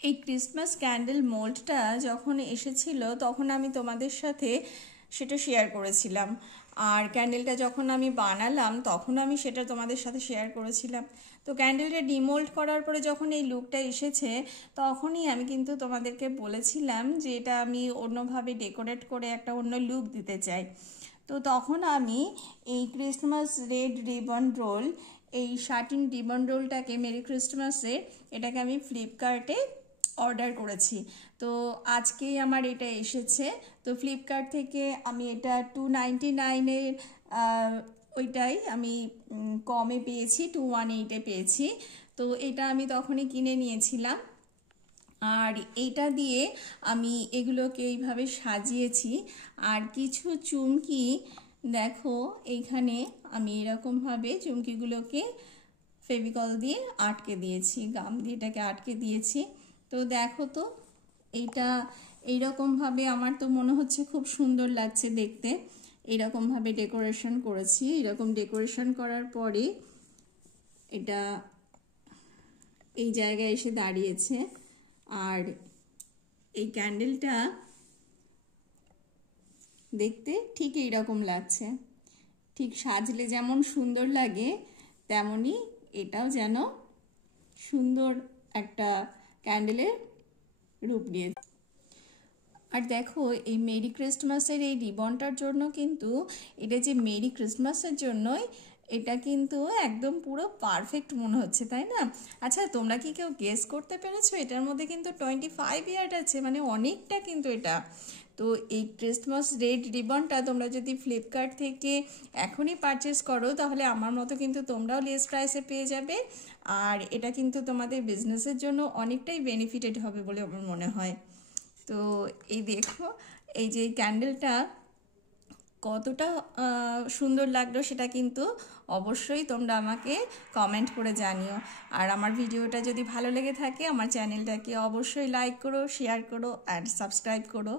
এই Christmas candle মোল্ডটা যখন এসেছিল তখন আমি তোমাদের সাথে সেটা শেয়ার করেছিলাম, আর ক্যান্ডেলটা যখন আমি বানালাম তখন আমি সেটা তোমাদের সাথে শেয়ার করেছিলাম। তো ক্যান্ডেলটা ডিমোল্ড করার পরে যখন এই লুকটা এসেছে তখনই আমি কিন্তু তোমাদেরকে বলেছিলাম যে এটা আমি অন্যভাবে ডেকোরেট করে একটা অন্য লুক দিতে চাই। তো তখন আমি এই ক্রিসমাস রেড রিবন রোল, এই শার্টিন রিবন রোলটাকে মেরি ক্রিসমাসে এটাকে আমি ফ্লিপকার্টে অর্ডার করেছি। তো আজকেই আমার এটা এসেছে। তো ফ্লিপকার্ট থেকে আমি এটা 299-এর ওইটাই আমি কমে পেয়েছি, 218-এ পেয়েছি। তো এটা আমি তখনই কিনে নিয়েছিলাম, আর এইটা দিয়ে আমি এগুলোকে এইভাবে সাজিয়েছি। আর কিছু চুমকি দেখো এইখানে আমি এরকমভাবে চুমকিগুলোকে ফেভিকল দিয়ে আটকে দিয়েছি, গাম দিয়ে এটাকে আটকে দিয়েছি। তো দেখো তো এইটা এইরকমভাবে আমার তো মনে হচ্ছে খুব সুন্দর লাগছে দেখতে। এইরকমভাবে ডেকোরেশন করেছি। এরকম ডেকোরেশন করার পরে এটা এই জায়গায় এসে দাঁড়িয়েছে। আর এই ক্যান্ডেলটা দেখতে ঠিক এইরকম লাগছে, ঠিক সাজলে যেমন সুন্দর লাগে তেমনি এটাও যেন সুন্দর একটা ক্যান্ডেলের রূপ নিয়েছে। আর দেখো এই মেরি ক্রিসমাসের এই রিবনটার জন্য কিন্তু এটা যে মেরি ক্রিসমাসের জন্যই এটা কিন্তু একদম পুরো পারফেক্ট মনে হচ্ছে, তাই না? আচ্ছা, তোমরা কি কেউ গেস করতে পেরেছো এটার মধ্যে কিন্তু 25 ইয়ার্ড আছে, মানে অনেকটা কিন্তু এটা। তো এই ক্রিসমাস রেড রিবনটা তোমরা যদি ফ্লিপকার্ট থেকে এখনই পারচেস করো তাহলে আমার মতো কিন্তু তোমরাও লেস প্রাইসে পেয়ে যাবে। আর এটা কিন্তু তোমাদের বিজনেসের জন্য অনেকটাই বেনিফিটেড হবে বলে আমার মনে হয়। তো এই দেখো এই যে ক্যান্ডেলটা কতটা সুন্দর লাগলো সেটা কিন্তু অবশ্যই তোমরা আমাকে কমেন্ট করে জানিও। আর আমার ভিডিওটা যদি ভালো লেগে থাকে আমার চ্যানেলটাকে অবশ্যই লাইক করো, শেয়ার করো আর সাবস্ক্রাইব করো।